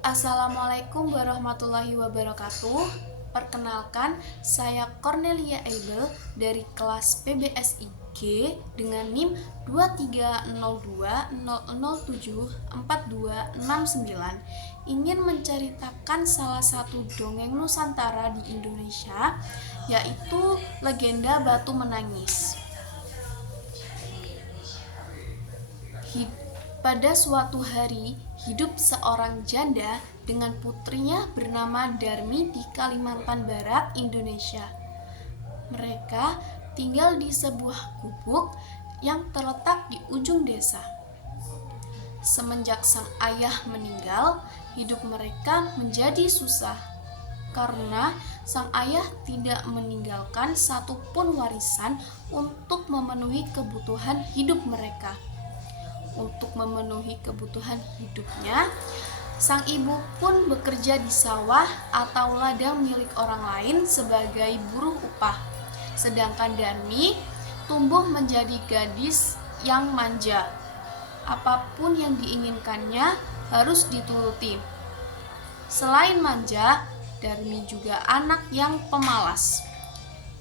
Assalamualaikum warahmatullahi wabarakatuh. Perkenalkan, saya Cornelia Eibel dari kelas PBSI G dengan NIM 230200074269 ingin menceritakan salah satu dongeng Nusantara di Indonesia, yaitu Legenda Batu Menangis. Pada suatu hari, hidup seorang janda dengan putrinya bernama Darmi di Kalimantan Barat, Indonesia. Mereka tinggal di sebuah gubuk yang terletak di ujung desa. Semenjak sang ayah meninggal, hidup mereka menjadi susah karena sang ayah tidak meninggalkan satupun warisan untuk memenuhi kebutuhan hidup mereka. Untuk memenuhi kebutuhan hidupnya, sang ibu pun bekerja di sawah atau ladang milik orang lain sebagai buruh upah. Sedangkan Darmi tumbuh menjadi gadis yang manja. Apapun yang diinginkannya harus dituruti. Selain manja, Darmi juga anak yang pemalas.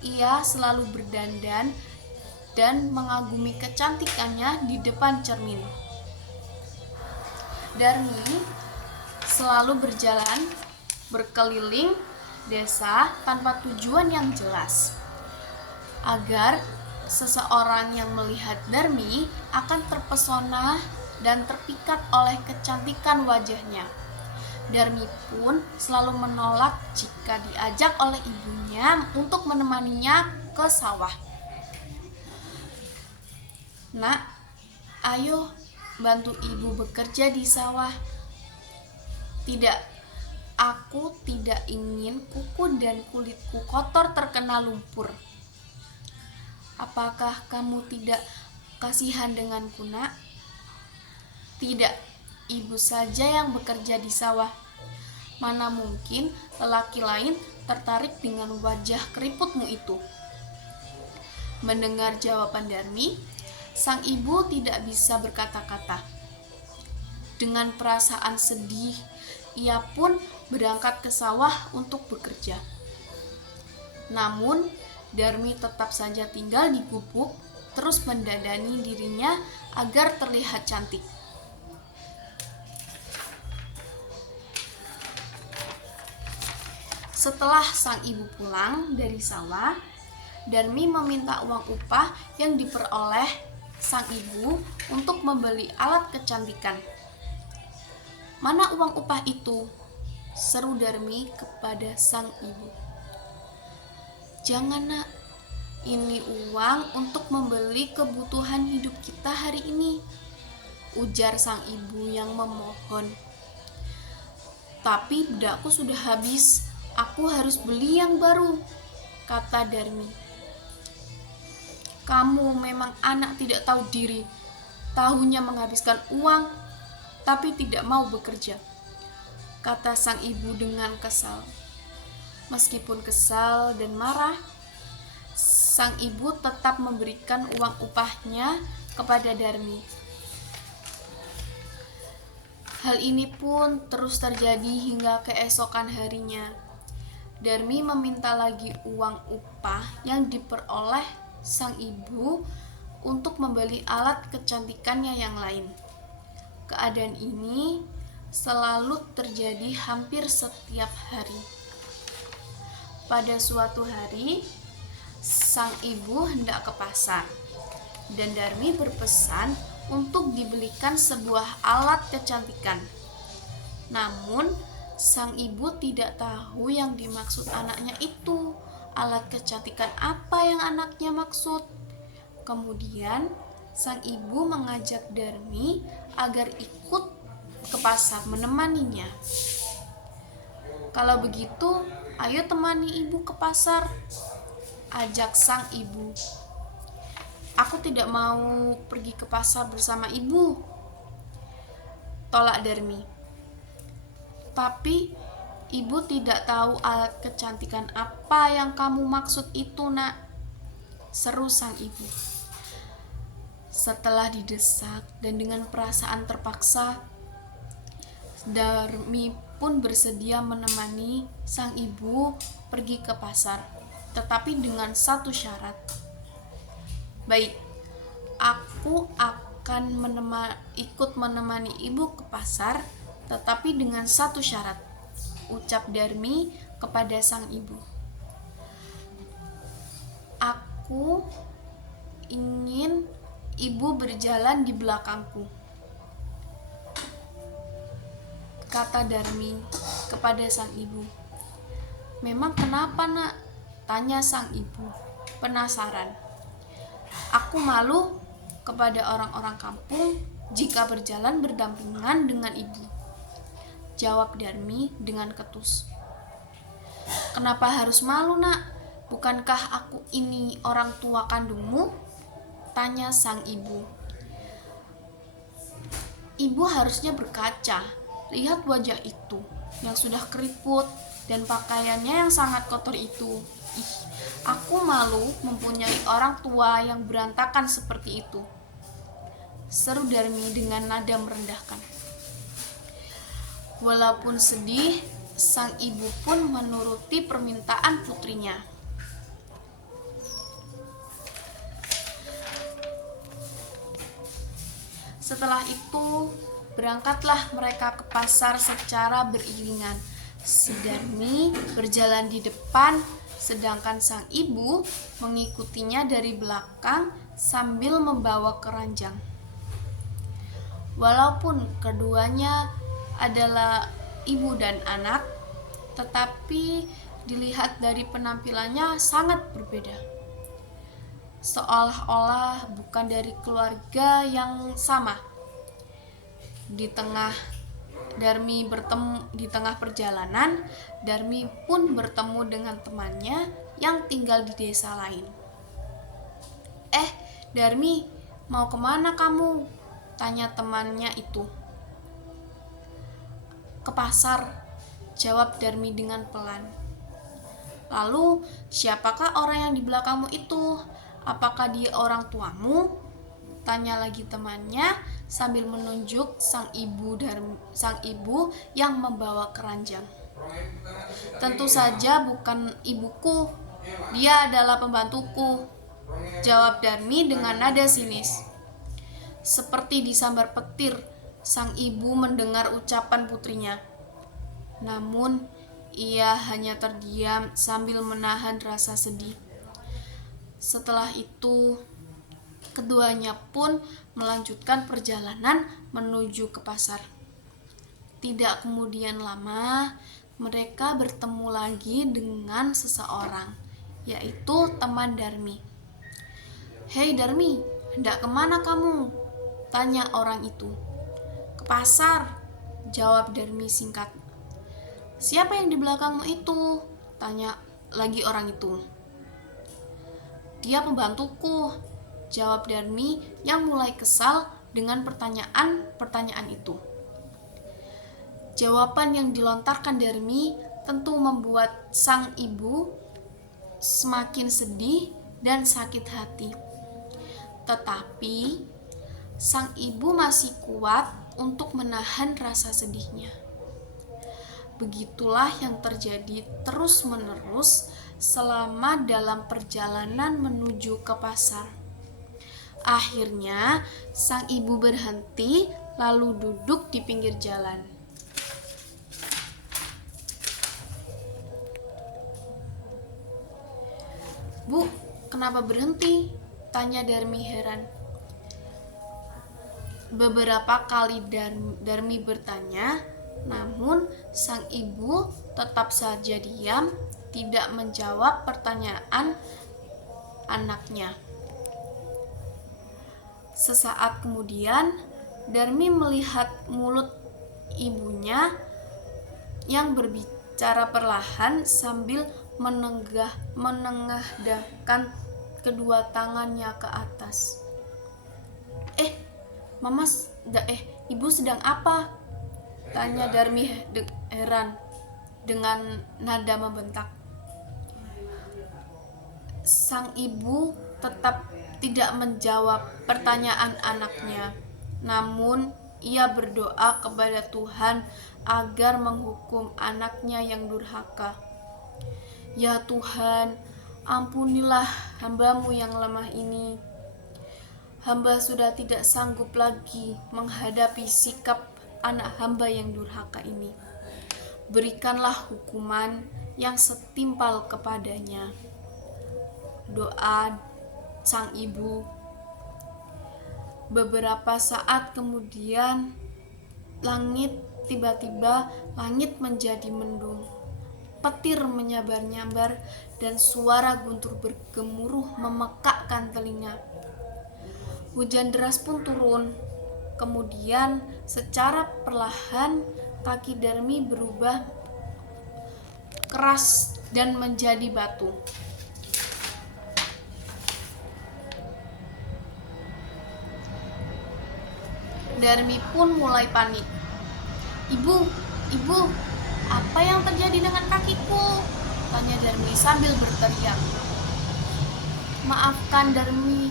Ia selalu berdandan dan mengagumi kecantikannya di depan cermin. Darmi selalu berjalan berkeliling desa tanpa tujuan yang jelas, agar seseorang yang melihat Darmi akan terpesona dan terpikat oleh kecantikan wajahnya. Darmi pun selalu menolak jika diajak oleh ibunya untuk menemaninya ke sawah. "Nak, ayo bantu ibu bekerja di sawah." "Tidak, aku tidak ingin kuku dan kulitku kotor terkena lumpur." "Apakah kamu tidak kasihan denganku, Nak?" "Tidak, ibu saja yang bekerja di sawah. Mana mungkin lelaki lain tertarik dengan wajah keriputmu itu." Mendengar jawaban Darmi, sang ibu tidak bisa berkata-kata. Dengan perasaan sedih, ia pun berangkat ke sawah untuk bekerja. Namun, Darmi tetap saja tinggal di gubuk, terus mendandani dirinya agar terlihat cantik. Setelah sang ibu pulang dari sawah, Darmi meminta uang upah yang diperoleh sang ibu untuk membeli alat kecantikan. "Mana uang upah itu?" seru Darmi kepada sang ibu. "Jangan, Nak. Ini uang untuk membeli kebutuhan hidup kita hari ini," ujar sang ibu yang memohon. "Tapi bedakku sudah habis. Aku harus beli yang baru," kata Darmi. "Kamu memang anak tidak tahu diri. Tahunya menghabiskan uang, tapi tidak mau bekerja," kata sang ibu dengan kesal. Meskipun kesal dan marah, sang ibu tetap memberikan uang upahnya kepada Darmi. Hal ini pun terus terjadi hingga keesokan harinya. Darmi meminta lagi uang upah yang diperoleh sang ibu untuk membeli alat kecantikannya yang lain. Keadaan ini selalu terjadi hampir setiap hari. Pada suatu hari, sang ibu hendak ke pasar dan Darmi berpesan untuk dibelikan sebuah alat kecantikan. Namun, sang ibu tidak tahu yang dimaksud anaknya itu. Alat kecantikan apa yang anaknya maksud? Kemudian, sang ibu mengajak Darmi agar ikut ke pasar menemaninya. "Kalau begitu, ayo temani ibu ke pasar," ajak sang ibu. "Aku tidak mau pergi ke pasar bersama ibu," tolak Darmi. "Tapi ibu tidak tahu alat kecantikan apa yang kamu maksud itu, Nak," seru sang ibu. Setelah didesak dan dengan perasaan terpaksa, Darmi pun bersedia menemani sang ibu pergi ke pasar, tetapi dengan satu syarat. Baik, aku akan ikut menemani ibu ke pasar, tetapi dengan satu syarat, ucap Darmi kepada sang ibu. Aku ingin ibu berjalan di belakangku, kata Darmi kepada sang ibu. Memang kenapa, nak? Tanya sang ibu, penasaran. Aku malu kepada orang-orang kampung jika berjalan berdampingan dengan ibu, jawab Darmi dengan ketus. Kenapa harus malu, nak? Bukankah aku ini orang tua kandungmu? Tanya sang ibu. Ibu harusnya berkaca. Lihat wajah itu yang sudah keriput dan pakaiannya yang sangat kotor itu. Ih, aku malu mempunyai orang tua yang berantakan seperti itu, seru Darmi dengan nada merendahkan. Walaupun sedih, sang ibu pun menuruti permintaan putrinya. Setelah itu, berangkatlah mereka ke pasar secara beriringan. Si Darmi berjalan di depan, sedangkan sang ibu mengikutinya dari belakang sambil membawa keranjang. Walaupun keduanya adalah ibu dan anak, tetapi dilihat dari penampilannya sangat berbeda. Seolah-olah bukan dari keluarga yang sama. Di tengah perjalanan, Darmi pun bertemu dengan temannya yang tinggal di desa lain. Darmi, mau kemana kamu? Tanya temannya itu. Ke pasar, jawab Darmi dengan pelan. Lalu, siapakah orang yang di belakangmu itu? Apakah dia orang tuamu? Tanya lagi temannya sambil menunjuk sang ibu yang membawa keranjang. Tentu saja bukan ibuku, dia adalah pembantuku, jawab Darmi dengan nada sinis. Seperti disambar petir, sang ibu mendengar ucapan putrinya. Namun, ia hanya terdiam sambil menahan rasa sedih. Setelah itu, keduanya pun melanjutkan perjalanan menuju ke pasar. Tidak kemudian lama, mereka bertemu lagi dengan seseorang, yaitu teman Darmi. Hei Darmi, hendak kemana kamu? Tanya orang itu. Ke pasar, jawab Darmi singkat. Siapa yang di belakangmu itu? Tanya lagi orang itu. Dia pembantuku, jawab Darmi yang mulai kesal dengan pertanyaan itu. Jawaban yang dilontarkan Darmi tentu membuat sang ibu semakin sedih dan sakit hati. Tetapi sang ibu masih kuat untuk menahan rasa sedihnya. Begitulah yang terjadi terus-menerus selama dalam perjalanan menuju ke pasar. Akhirnya, sang ibu berhenti lalu duduk di pinggir jalan. Bu, kenapa berhenti? Tanya Darmi heran. Beberapa kali Darmi bertanya, namun sang ibu tetap saja diam, tidak menjawab pertanyaan anaknya. Sesaat kemudian, Darmi melihat mulut ibunya yang berbicara perlahan sambil menengadahkan kedua tangannya ke atas. Ibu sedang apa? Tanya Darmi heran dengan nada membentak. Sang ibu tetap tidak menjawab pertanyaan anaknya, namun ia berdoa kepada Tuhan agar menghukum anaknya yang durhaka. Ya Tuhan, ampunilah hamba-Mu yang lemah ini. Hamba sudah tidak sanggup lagi menghadapi sikap anak hamba yang durhaka ini. Berikanlah hukuman yang setimpal kepadanya. Doa sang ibu. Beberapa saat kemudian, tiba-tiba langit menjadi mendung. Petir menyabar-nyambar dan suara guntur bergemuruh memekakkan telinga. Hujan deras pun turun. Kemudian secara perlahan kaki Darmi berubah keras dan menjadi batu. Darmi pun mulai panik. Ibu, apa yang terjadi dengan kakiku? Tanya Darmi sambil berteriak. Maafkan Darmi.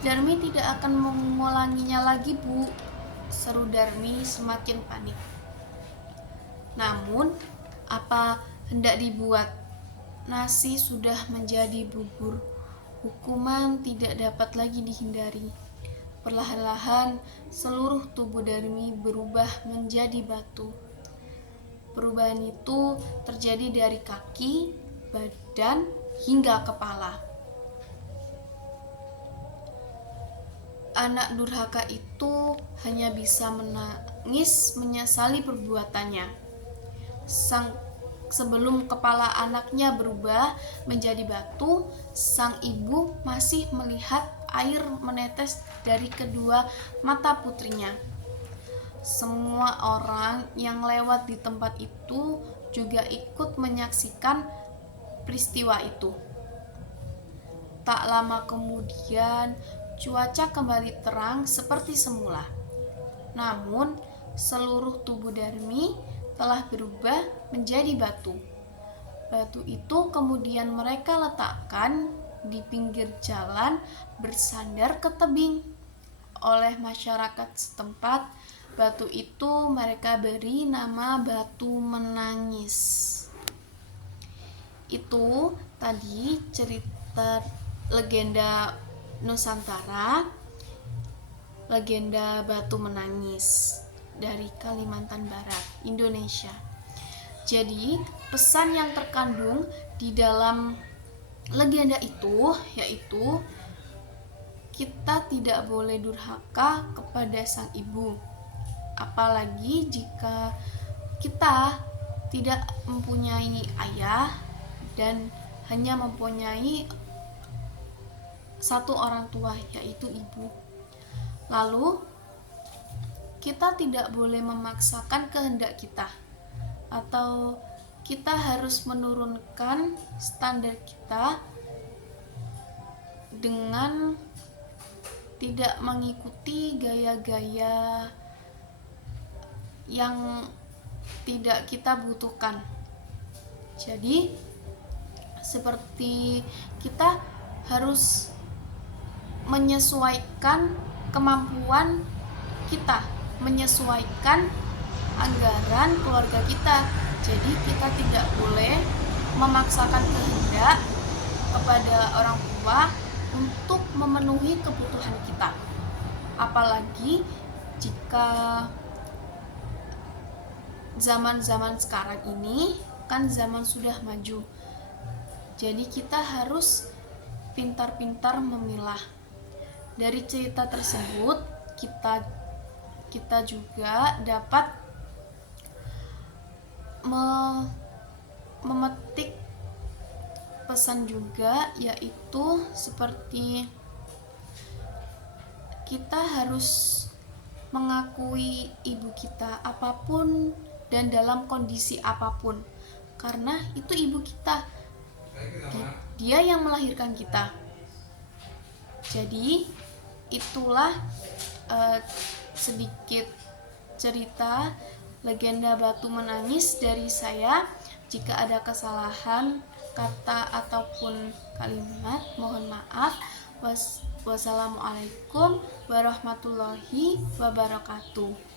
Darmi tidak akan mengulanginya lagi, Bu, seru Darmi semakin panik. Namun, apa hendak dibuat? Nasi sudah menjadi bubur. Hukuman tidak dapat lagi dihindari. Perlahan-lahan, seluruh tubuh Darmi berubah menjadi batu. Perubahan itu terjadi dari kaki, badan, hingga kepala. Anak durhaka itu hanya bisa menangis menyesali perbuatannya. Sebelum kepala anaknya berubah menjadi batu, sang ibu masih melihat air menetes dari kedua mata putrinya. Semua orang yang lewat di tempat itu juga ikut menyaksikan peristiwa itu. Tak lama kemudian, cuaca kembali terang seperti semula. Namun, seluruh tubuh Darmi telah berubah menjadi batu. Batu itu kemudian mereka letakkan di pinggir jalan bersandar ke tebing. Oleh masyarakat setempat, batu itu mereka beri nama Batu Menangis. Itu tadi cerita legenda Nusantara, legenda Batu Menangis dari Kalimantan Barat, Indonesia. Jadi, pesan yang terkandung di dalam legenda itu yaitu kita tidak boleh durhaka kepada sang ibu. Apalagi jika kita tidak mempunyai ayah dan hanya mempunyai satu orang tua, yaitu ibu. Lalu, kita tidak boleh memaksakan kehendak kita, atau kita harus menurunkan standar kita dengan tidak mengikuti gaya-gaya yang tidak kita butuhkan. Jadi, seperti kita harus menyesuaikan kemampuan kita, menyesuaikan anggaran keluarga kita. Jadi kita tidak boleh memaksakan kehendak kepada orang tua untuk memenuhi kebutuhan kita. Apalagi jika zaman-zaman sekarang ini kan zaman sudah maju. Jadi kita harus pintar-pintar memilah. Dari cerita tersebut kita juga dapat memetik pesan juga, yaitu seperti kita harus mengakui ibu kita apapun dan dalam kondisi apapun, karena itu ibu kita, dia yang melahirkan kita. Jadi itulah sedikit cerita legenda Batu Menangis dari saya. Jika ada kesalahan kata ataupun kalimat, mohon maaf. Wassalamualaikum warahmatullahi wabarakatuh.